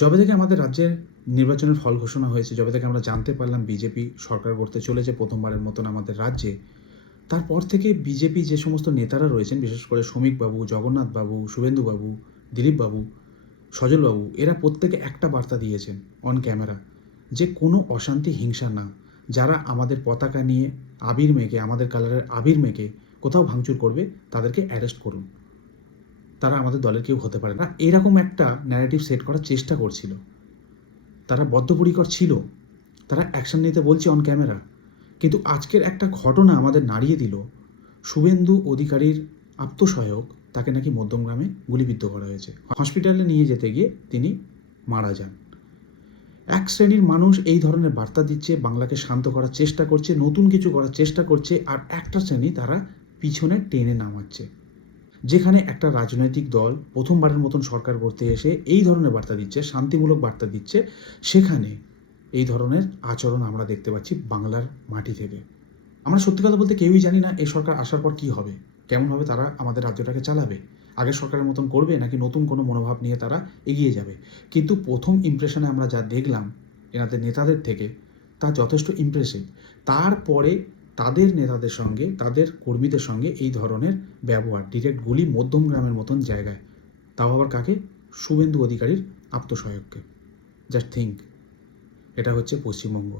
যবে থেকে আমাদের রাজ্যের নির্বাচনের ফল ঘোষণা হয়েছে, যবে থেকে আমরা জানতে পারলাম বিজেপি সরকার গড়তে চলেছে প্রথমবারের মতন আমাদের রাজ্যে, তারপর থেকে বিজেপি যে সমস্ত নেতারা রয়েছেন, বিশেষ করে শ্রমিকবাবু, জগন্নাথবাবু, শুভেন্দুবাবু, দিলীপবাবু, সজলবাবু, এরা প্রত্যেকে একটা বার্তা দিয়েছেন অন ক্যামেরা, যে কোনো অশান্তি, হিংসা না। যারা আমাদের পতাকা নিয়ে আবির মেখে, আমাদের কালারের আবির মেখে কোথাও ভাঙচুর করবে, তাদেরকে অ্যারেস্ট করুন। তারা আমাদের দলের কেউ হতে পারে না। এরকম একটা ন্যারেটিভ সেট করার চেষ্টা করছিল। তারা বদ্ধপরিকর ছিল, তারা অ্যাকশন নিতে বলছে অন ক্যামেরা। কিন্তু আজকের একটা ঘটনা আমাদের নাড়িয়ে দিল। শুভেন্দু অধিকারীর আত্মসহায়ক, তাকে নাকি মধ্যমগ্রামে গুলিবিদ্ধ করা হয়েছে। হসপিটালে নিয়ে যেতে গিয়ে তিনি মারা যান। এক শ্রেণীর মানুষ এই ধরনের বার্তা দিচ্ছে, বাংলাকে শান্ত করার চেষ্টা করছে, নতুন কিছু করার চেষ্টা করছে, আর একটা শ্রেণী তারা পিছনে টেনে নামাচ্ছে। যেখানে একটা রাজনৈতিক দল প্রথমবারের মতন সরকার করতে এসে এই ধরনের বার্তা দিচ্ছে, শান্তিমূলক বার্তা দিচ্ছে, সেখানে এই ধরনের আচরণ আমরা দেখতে পাচ্ছি বাংলার মাটি থেকে। আমরা সত্যি কথা বলতে কেউই জানি না এই সরকার আসার পর কী হবে, কেমনভাবে তারা আমাদের রাজ্যটাকে চালাবে। আগের সরকারের মতন করবে নাকি নতুন কোনো মনোভাব নিয়ে তারা এগিয়ে যাবে। কিন্তু প্রথম ইমপ্রেশনে আমরা যা দেখলাম এনাদের নেতাদের থেকে, তা যথেষ্ট ইমপ্রেসিভ। তারপরে তাদের নেতাদের সঙ্গে, তাদের কর্মীদের সঙ্গে এই ধরনের ব্যবহার, ডিরেক্ট গুলি মধ্যমগ্রামের মতন জায়গায়, তাও আবার কাকে? শুভেন্দু অধিকারীর আত্মসহায়ককে। জাস্ট থিঙ্ক, এটা হচ্ছে পশ্চিমবঙ্গ।